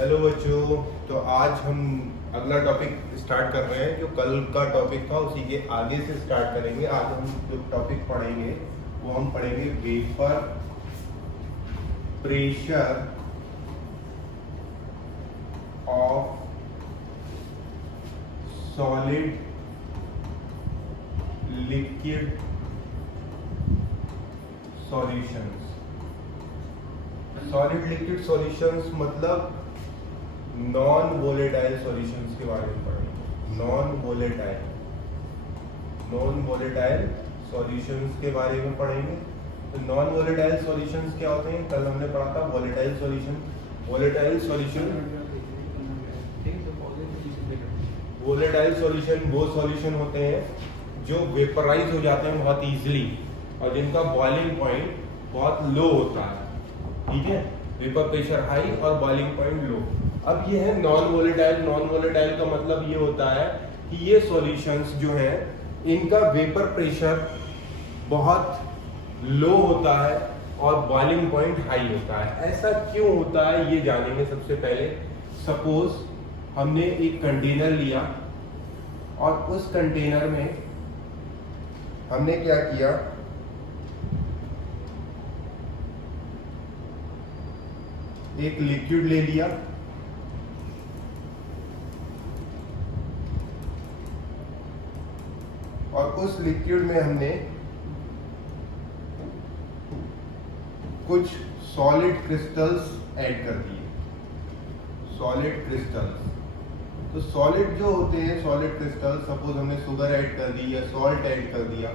Hello बच्चों। तो आज हम अगला टॉपिक स्टार्ट कर रहे हैं। जो कल का टॉपिक था उसी के आगे से स्टार्ट करेंगे। आज हम जो टॉपिक पढ़ेंगे वो हम पढ़ेंगे vapour pressure of solid liquid solutions. Solid liquid solutions मतलब नॉन वोलेटाइल सॉल्यूशंस के बारे में पढ़ेंगे। नॉन वोलेटाइल सॉल्यूशंस के बारे में पढ़ेंगे। तो नॉन वोलेटाइल सॉल्यूशंस क्या होते हैं? कल हमने पढ़ा था वोलेटाइल सॉल्यूशन। वोलेटाइल सॉल्यूशन वो सॉल्यूशन होते हैं जो वेपराइज हो जाते हैं बहुत इजीली और जिनका बॉइलिंग पॉइंट बहुत लो होता है। ठीक है, वेपर प्रेशर हाई और बॉइलिंग पॉइंट लो। अब ये है नॉन वोलेटाइल। नॉन वोलेटाइल का मतलब ये होता है कि ये सॉल्यूशंस जो है इनका वेपर प्रेशर बहुत लो होता है और बॉइलिंग पॉइंट हाई होता है। ऐसा क्यों होता है ये जानेंगे। सबसे पहले सपोज हमने एक कंटेनर लिया और उस कंटेनर में हमने क्या किया, एक लिक्विड ले लिया और उस लिक्विड में हमने कुछ सॉलिड क्रिस्टल्स ऐड कर दिए। सॉलिड क्रिस्टल्स, तो सॉलिड जो होते हैं सॉलिड क्रिस्टल्स, सपोज हमने शुगर ऐड कर दी या सॉल्ट ऐड कर दिया,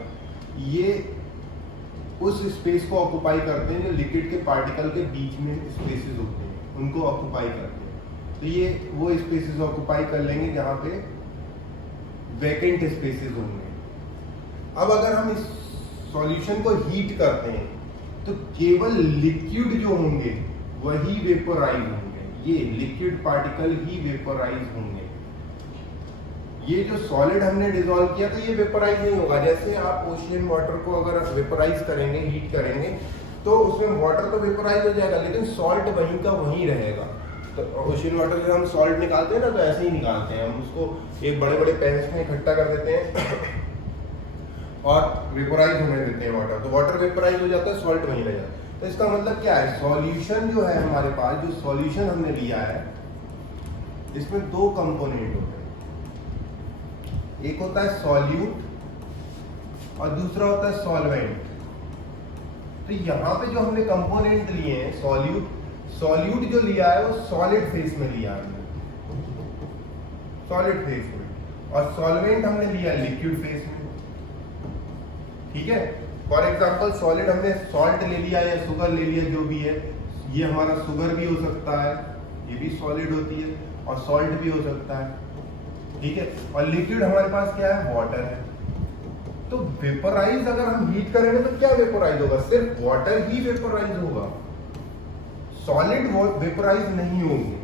ये उस स्पेस को ऑक्युपाई करते हैं जो लिक्विड के पार्टिकल के बीच में स्पेसेस होते हैं, उनको ऑक्युपाई करते हैं। तो ये वो स्पेसेस ऑक्युपाई कर लेंगे जहाँ पे वैकेंट स्पेसेस होंगे। अब अगर हम इस सॉल्यूशन को हीट करते हैं तो केवल लिक्विड जो होंगे वही वेपोराइज होंगे। ये लिक्विड पार्टिकल ही वेपोराइज होंगे। ये जो सॉलिड हमने डिसॉल्व किया तो ये वेपोराइज नहीं होगा। जैसे आप ओशियन वाटर को अगर वेपोराइज करेंगे, हीट करेंगे, तो उसमें वाटर तो वेपोराइज हो जाएगा लेकिन सॉल्ट वहीं का वहीं रहेगा। तो ओशियन वाटर जब हम सॉल्ट निकालते हैं ना तो ऐसे ही निकालते हैं, हम उसको एक बड़े बड़े पैंस में इकट्ठा कर देते हैं और वेपोराइज होने देते हैं वाटर। तो वाटर वेपोराइज हो जाता है, सॉल्ट वहीं रह जाता है। तो इसका मतलब क्या है, सॉल्यूशन जो है हमारे पास, जो सॉल्यूशन हमने लिया है इसमें दो कंपोनेंट होते हैं। एक होता है सॉल्यूट और दूसरा होता है सॉल्वेंट। तो यहाँ पे जो हमने कंपोनेंट लिए हैं सॉल्यूट जो लिया है वो सॉलिड फेस में लिया है, सॉलिड फेस में, और सॉल्वेंट हमने लिया लिक्विड फेस में। ठीक है, फॉर एग्जाम्पल सॉलिड हमने सॉल्ट ले लिया या शुगर ले लिया, जो भी है, ये हमारा शुगर भी हो सकता है, ये भी सॉलिड होती है, और सॉल्ट भी हो सकता है। ठीक है, और लिक्विड हमारे पास क्या है, वाटर है। तो वेपोराइज अगर हम हीट करेंगे तो क्या वेपोराइज होगा, सिर्फ वाटर ही वेपोराइज होगा, सॉलिड वेपोराइज नहीं होंगे।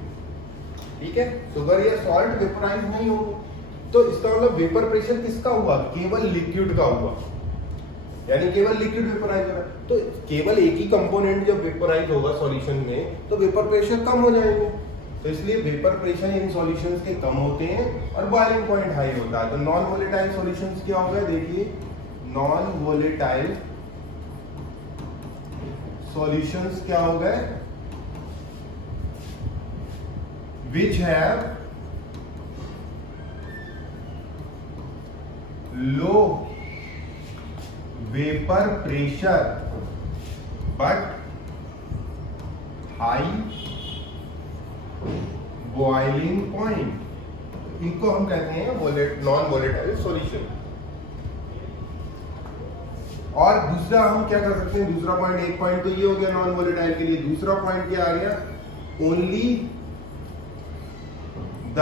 ठीक है, शुगर या सॉल्ट वेपोराइज नहीं होंगे। तो इसका मतलब वेपर प्रेशर किसका हुआ, केवल लिक्विड का हुआ, यानी केवल लिक्विड वेपोराइज हो रहा है। तो केवल एक ही कंपोनेंट जब वेपोराइज होगा सॉल्यूशन में तो वेपर प्रेशर कम हो जाएंगे। तो इसलिए वेपर प्रेशर इन सॉल्यूशंस के कम होते हैं और बॉइलिंग पॉइंट हाई होता है। तो नॉन वोलेटाइल सॉल्यूशंस क्या हो गए, देखिए नॉन वोलेटाइल सॉल्यूशंस क्या हो गए, which have low vapour pressure but high boiling point, इनको हम कहते हैं नॉन वोलेटाइल सॉल्यूशन। और दूसरा हम क्या कर सकते हैं, दूसरा पॉइंट, एक पॉइंट तो ये हो गया नॉन वोलेटाइल के लिए, दूसरा पॉइंट क्या आ गया, only the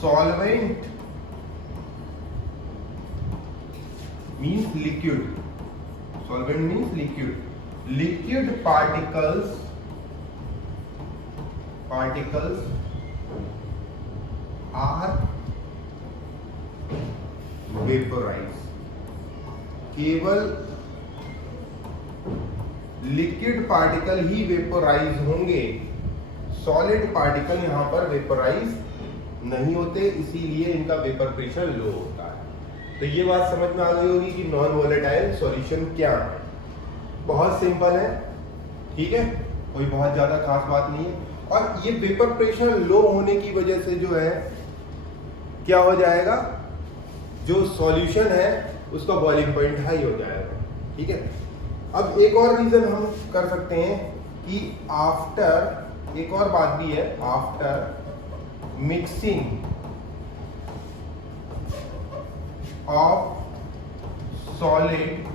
solvent means liquid, solvent means liquid particles are vaporized। केवल लिक्विड पार्टिकल ही वेपोराइज होंगे, सॉलिड पार्टिकल यहाँ पर वेपराइज नहीं होते, इसीलिए इनका वेपर प्रेशर लो होता है। तो ये बात समझ में आ गई होगी कि नॉन वोलेटाइल सॉल्यूशन क्या है। बहुत सिंपल है, ठीक है, कोई बहुत ज्यादा खास बात नहीं है। और ये वेपर प्रेशर लो होने की वजह से जो है क्या हो जाएगा, जो सॉल्यूशन है उसका बॉइलिंग पॉइंट हाई हो जाएगा, ठीक है। अब एक और रीजन हम कर सकते हैं कि आफ्टर, एक और बात भी है, after mixing of solid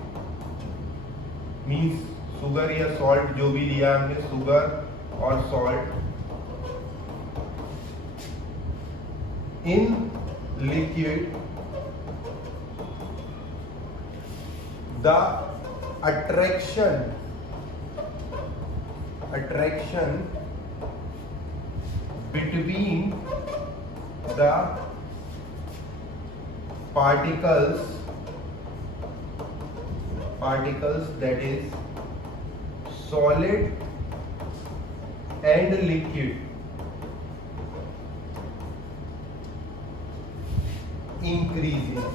means sugar या सॉल्ट, जो भी लिया हमने, शुगर और salt in liquid, the attraction between the particles, that is solid and liquid, increases।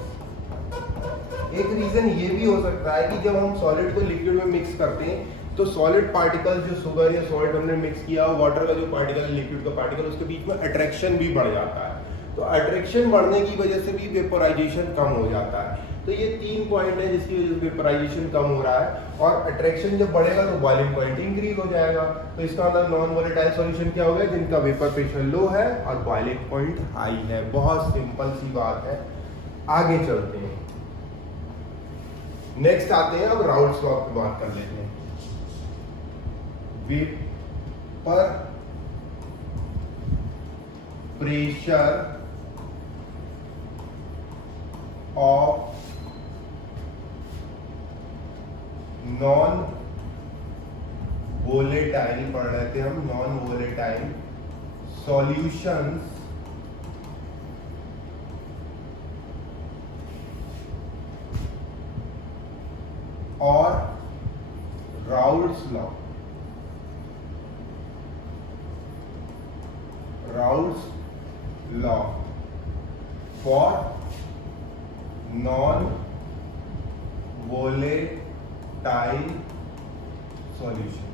एक रीजन ये भी हो सकता है कि जब हम सॉलिड को लिक्विड में मिक्स करते हैं तो सॉलिड पार्टिकल, जो शुगर या सॉल्ट हमने मिक्स किया, वाटर का जो पार्टिकल है, लिक्विड का पार्टिकल, उसके बीच में अट्रैक्शन भी बढ़ जाता है। तो अट्रैक्शन बढ़ने की वजह से भी वेपोराइजेशन कम हो जाता है। तो ये 3 पॉइंट है जिसकी वजह से वेपोराइजेशन कम हो रहा है। और अट्रैक्शन जब बढ़ेगा तो बॉइलिंग पॉइंट इंक्रीज हो जाएगा। तो इसका अंदर नॉन वोलेटाइल सॉल्यूशन क्या हो गया, जिनका वेपर प्रेशर लो है और बॉइलिंग पॉइंट हाई है। बहुत सिंपल सी बात है। आगे चलते हैं, नेक्स्ट आते हैं, अब राउल्ट्स लॉ की बात कर लेते हैं। Vapour pressure of non volatile, पढ़ रहे थे हम, नॉन वोलेटाइल सॉल्यूशंस और Raoult's law for non volatile solution.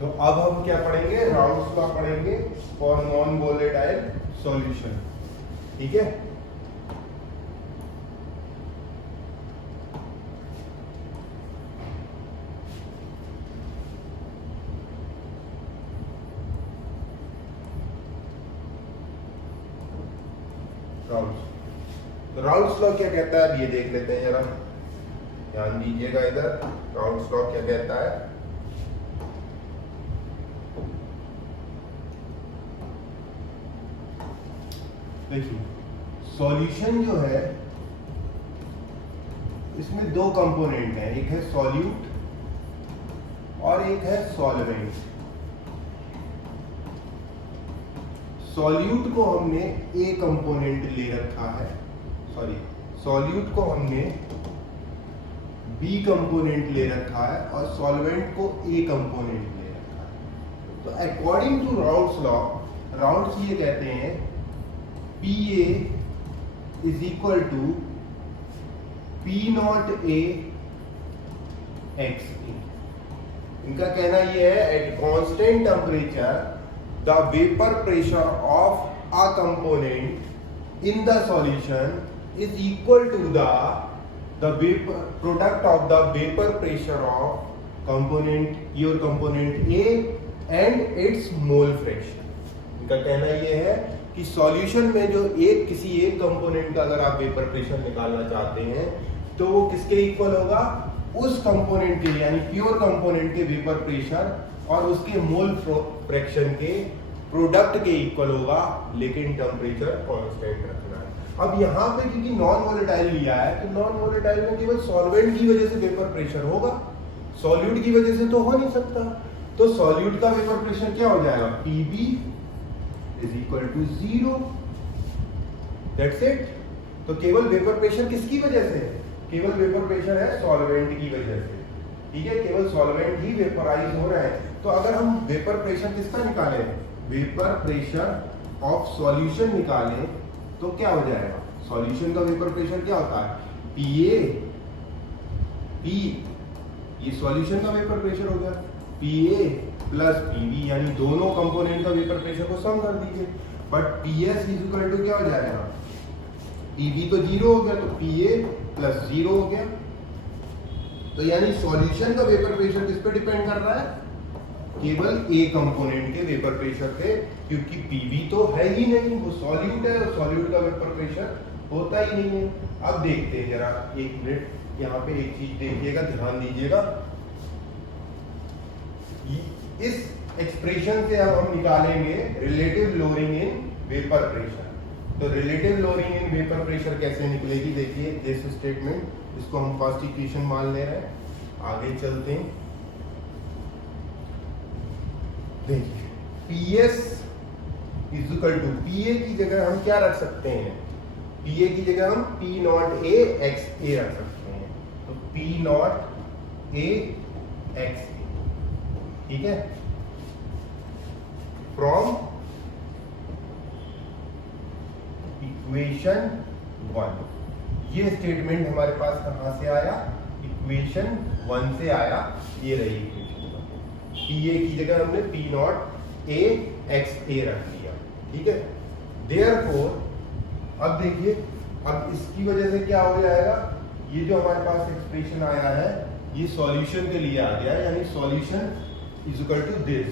तो अब हम क्या पढ़ेंगे, राउल्ट्स लॉ पढ़ेंगे फॉर नॉन वोलेटाइल सॉल्यूशन, ठीक है। राउल्ट्स लॉ क्या कहता है, ये देख लेते हैं जरा, ध्यान दीजिएगा इधर। राउल्ट्स लॉ क्या कहता है, देखिए सॉल्यूशन जो है इसमें 2 कंपोनेंट हैं, एक है सॉल्यूट और एक है सॉल्वेंट। सॉल्यूट को हमने ए कंपोनेंट ले रखा है, सॉरी सॉल्यूट को हमने बी कंपोनेंट ले रखा है और सॉल्वेंट को ए कंपोनेंट ले रखा है। तो according to Raoult's law, Raoult's ये कहते हैं P A is equal to P nought A x A. इनका कहना यह है at constant temperature the vapor pressure of a component in the solution is equal to the vapor product of the vapor pressure of component, your component A and its mole fraction। इनका कहना यह है कि solution में जो किसी एक component का अगर आप वेपर प्रेशर निकालना चाहते हैं तो वो किसके इक्वल होगा, उस कंपोनेंट के, यानी प्योर कंपोनेंट के वेपर प्रेशर और उसके मोल फ्रैक्शन के प्रोडक्ट के इक्वल होगा, लेकिन टेम्परेचर कांस्टेंट रखना है। अब यहाँ पे क्योंकि नॉन वोलेटाइल लिया है तो नॉन वोलेटाइल में केवल सॉल्वेंट की वजह से वेपर प्रेशर होगा, सॉल्यूट की वजह से तो हो नहीं सकता। तो सॉल्यूट का वेपर प्रेशर क्या हो जाएगा, PB is equal to 0, that's it. तो केवल वेपर प्रेशर किसकी वजह से, केवल वेपर प्रेशर है सॉल्वेंट की वजह से, ठीक है, केवल सॉल्वेंट ही वेपराइज हो रहा है। तो अगर हम वेपर प्रेशर किसका निकालें, वेपर प्रेशर ऑफ सॉल्यूशन निकालें तो क्या हो जाएगा, सॉल्यूशन का वेपर प्रेशर क्या होता है, PA P, ये सॉल्यूशन का वेपर प्रेशर हो गया, PA प्लस PV, यानी दोनों कंपोनेंट का वेपर प्रेशर को सम कर दीजिए। But PS is equal to क्या हो जाएगा, PV तो 0 हो गया, तो PA प्लस 0 हो गया। तो यानी सॉल्यूशन का वेपर प्रेशर किस पे डिपेंड कर रहा है, केवल A कंपोनेंट के वेपर प्रेशर पे, क्योंकि PV तो है ही नहीं, वो सॉल्यूट है और सॉल्यूट का वेपर प्रेशर होता ही नहीं है। अब देखते हैं जरा, एक मिनट, यहाँ पे एक चीज देखिएगा, ध्यान दीजिएगा, इस एक्सप्रेशन से अब हम निकालेंगे relative lowering in vapour pressure. तो relative lowering in vapour pressure कैसे निकलेगी, देखिए दिस स्टेटमेंट, इसको हम फर्स्ट इक्वेशन मान ले रहे हैं, आगे चलते हैं। देखिए PS is equal to, PA की जगह हम क्या रख सकते हैं, PA की जगह हम P not A x A रख सकते हैं, तो P not A x A, ठीक है, फ्रॉम इक्वेशन 1। ये स्टेटमेंट हमारे पास कहां से आया, इक्वेशन 1 से आया, ये रही इक्वेशन 1। PA की जगह हमने P not A x A रख लिया, ठीक है। देयरफॉर अब देखिए, अब इसकी वजह से क्या हो जाएगा, ये जो हमारे पास एक्सप्रेशन आया है ये सॉल्यूशन के लिए आ गया, यानी solution is equal to this,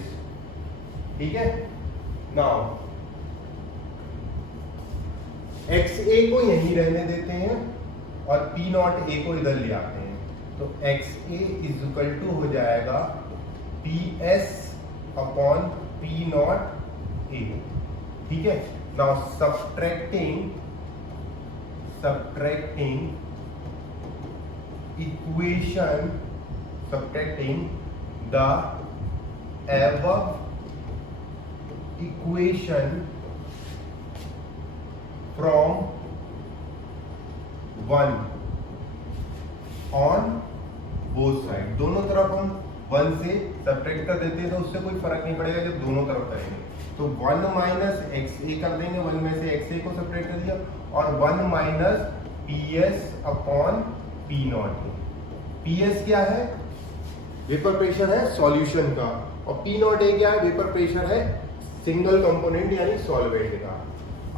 ठीक है। नाउ XA को यहीं रहने देते हैं और P नॉट A को इधर ले आते हैं, तो XA इज इक्वल टू हो जाएगा PS upon P not A, ठीक है। Now subtracting equation, subtracting the above equation from 1 on both side, दोनों तरफ हम 1 से सब्ट्रैक्ट कर देते हैं तो उससे कोई फर्क नहीं पड़ेगा जब दोनों तरफ करेंगे। तो 1 माइनस XA कर देंगे, 1 में से XA को सब्ट्रैक्ट कर दिया, और 1 minus PS upon P not. PS क्या है, वेपर प्रेशर है सॉल्यूशन का, और P नॉट A क्या है, वेपर प्रेशर है सिंगल कंपोनेंट यानी सॉल्वेंट का।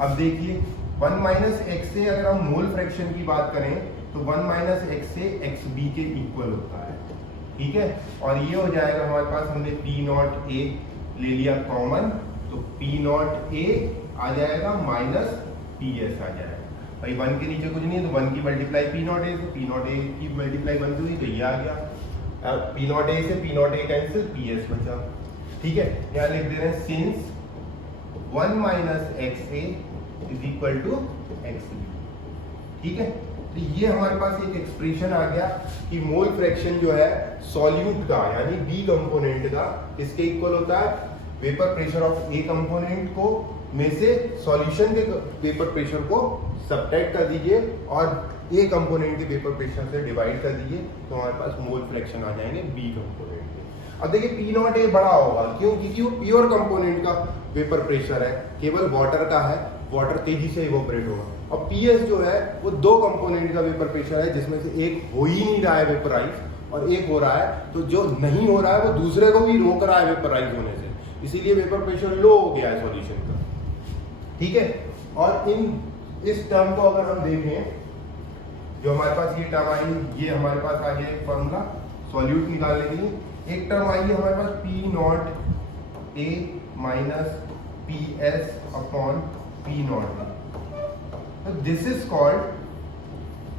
अब देखिए 1 माइनस XA, अगर हम मोल फ्रैक्शन की बात करें तो 1 माइनस XA XB के इक्वल होता है, ठीक है। और ये हो जाएगा हमारे पास, हमने P नॉट A ले लिया कॉमन, तो P नॉट A आ जाएगा माइनस PS आ जाएगा। भाई 1 के नीचे कुछ नहीं है, तो 1 की मल्टीप्लाई P नॉट A, तो P नॉट A की मल्टीप्लाई 1 से हुई, तो ये आ गया। P नॉट A से P not A cancel, PS बचा, ठीक है। यहाँ लिख दे रहे हैं since 1 minus XA is equal to XB, ठीक है। तो ये हमारे पास एक एक्सप्रेशन आ गया कि मोल फ्रैक्शन जो है सॉल्यूट का यानी B कंपोनेंट का इसके इक्वल होता है vapour pressure of A component को में से सॉल्यूशन के वेपर प्रेशर को सब्ट्रैक्ट कर दीजिए और A कंपोनेंट के वेपर प्रेशर से डिवाइड कर दीजिए, तो हमारे पास मोल फ्रैक्शन आ जाएंगे B कंपोनेंट के। अब देखिए P नॉट A बड़ा होगा, क्यों, क्योंकि वो प्योर कंपोनेंट का वेपर प्रेशर है, केवल वाटर का है, वाटर तेजी से इवोपरेट होगा। और PS जो है वो 2 कंपोनेंट का वेपर प्रेशर है, जिसमें से एक हो ही नहीं रहा है वेपराइज और एक हो रहा है, तो जो नहीं हो रहा है वो दूसरे को भी रोक रहा है वेपराइज होने से, इसीलिए वेपर प्रेशर लो हो गया है सॉल्यूशन का, ठीक है। और इस टर्म को अगर हम देखें, जो हमारे पास ये टर्म आई, ये हमारे पास आ गया एक फॉर्मूला सॉल्यूट निकालने के लिए। एक टर्म आई है हमारे पास P not A minus PS upon P not. तो दिस इज कॉल्ड,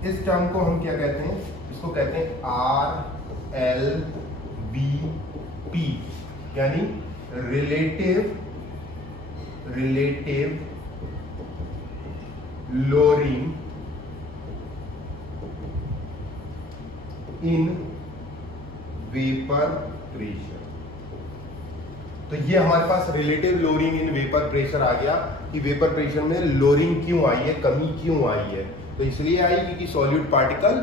इस टर्म को हम क्या कहते हैं, इसको कहते हैं RLBP, यानी relative lowering in vapour pressure. तो ये हमारे पास relative lowering in vapour pressure आ गया कि वेपर प्रेशर में लोअरिंग क्यों आई है, कमी क्यों आई है। तो इसलिए आई क्योंकि सॉल्यूट पार्टिकल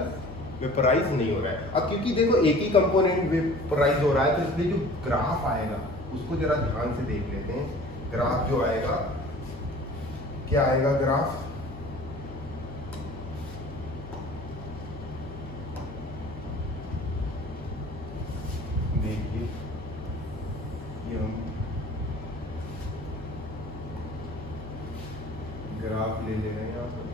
वेपराइज नहीं हो रहा है। अब क्योंकि देखो एक ही कंपोनेंट वेपराइज हो रहा है, तो इसलिए जो ग्राफ आएगा उसको जरा ध्यान से देख लेते हैं। ग्राफ जो आएगा, क्या आएगा ग्राफ? देखिए ये हम ग्राफ ले रहे हैं यहाँ पर।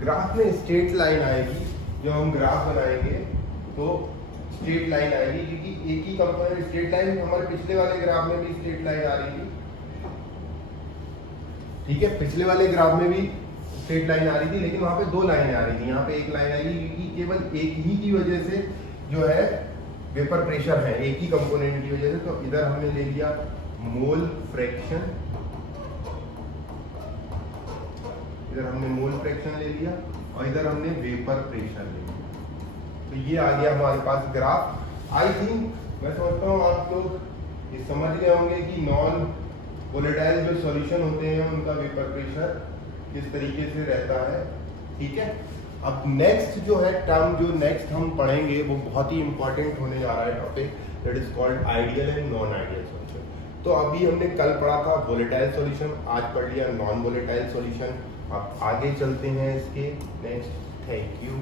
ग्राफ में स्ट्रेट लाइन आएगी, जब हम ग्राफ बनाएंगे तो स्ट्रेट लाइन आएगी, क्योंकि एक ही कंपोनेंट स्ट्रेट लाइन हमारे पिछले वाले ग्राफ में भी स्ट्रेट लाइन आ रही थी, ठीक है, पिछले वाले ग्राफ में भी स्ट्रेट लाइन आ रही थी, लेकिन वहां पे दो लाइनें आ रही थी, यहाँ पे एक लाइन आएगी, क्योंकि केवल एक ही की वजह से जो है वेपर प्रेशर है, एक ही कंपोनेंट की वजह से। तो इधर हमने ले लिया मोल फ्रैक्शन, इधर हमने मोल फ्रैक्शन ले लिया, और इधर हमने वेपर प्रेशर ले लिया। तो ये आ गया हमारे पास ग्राफ। आई थिंक, मैं समझता हूँ आप लोग ये समझ गए होंगे कि नॉन वोलेटाइल जो सॉल्यूशन होते हैं उनका वेपर प्रेशर किस तरीके से रहता है, ठीक है। अब नेक्स्ट जो है टर्म, जो नेक्स्ट हम पढ़ेंगे वो बहुत ही इंपॉर्टेंट होने जा रहा है topic, that is called ideal and non ideal solution. तो अभी हमने कल पढ़ा था वोलेटाइल सॉल्यूशन, आज पढ़ लिया नॉन वोलेटाइल सॉल्यूशन। अब आगे चलते हैं इसके नेक्स्ट। Thank you.